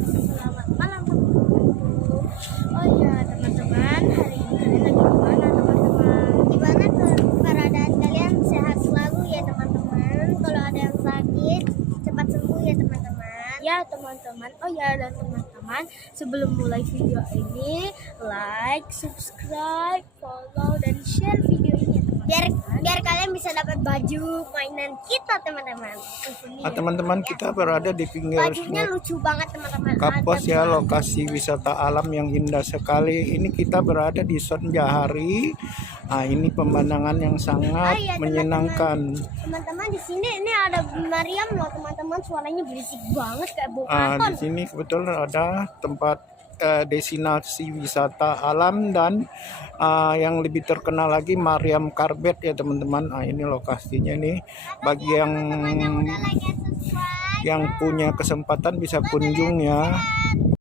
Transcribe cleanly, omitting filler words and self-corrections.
Selamat malam teman-temanku. Oh ya teman-teman, hari ini kalian lagi di mana teman-teman? Gimana keadaan kalian? Sehat selalu ya teman-teman. Kalau ada yang sakit, cepat sembuh ya teman-teman. Ya teman-teman. Oh ya, dan teman-teman, sebelum mulai video ini, like, subscribe, follow, dan share video ini ya teman-teman. Biar kalian bisa dapat baju mainan kita teman-teman. Teman-teman, kita berada di pinggir Bajunya lucu banget teman-teman. Kapos ya, lokasi wisata alam yang indah sekali. Ini kita berada di Sonjahari. Nah, ini pemandangan yang sangat menyenangkan. Teman-teman, di sini ini ada Mariam loh teman-teman, suaranya berisik banget kayak bau Di karton. sini kebetulan ada tempat destinasi wisata alam dan yang lebih terkenal lagi Mariam Karbet ya teman-teman. Nah, ini lokasinya nih, bagi yang punya kesempatan bisa kunjung ya.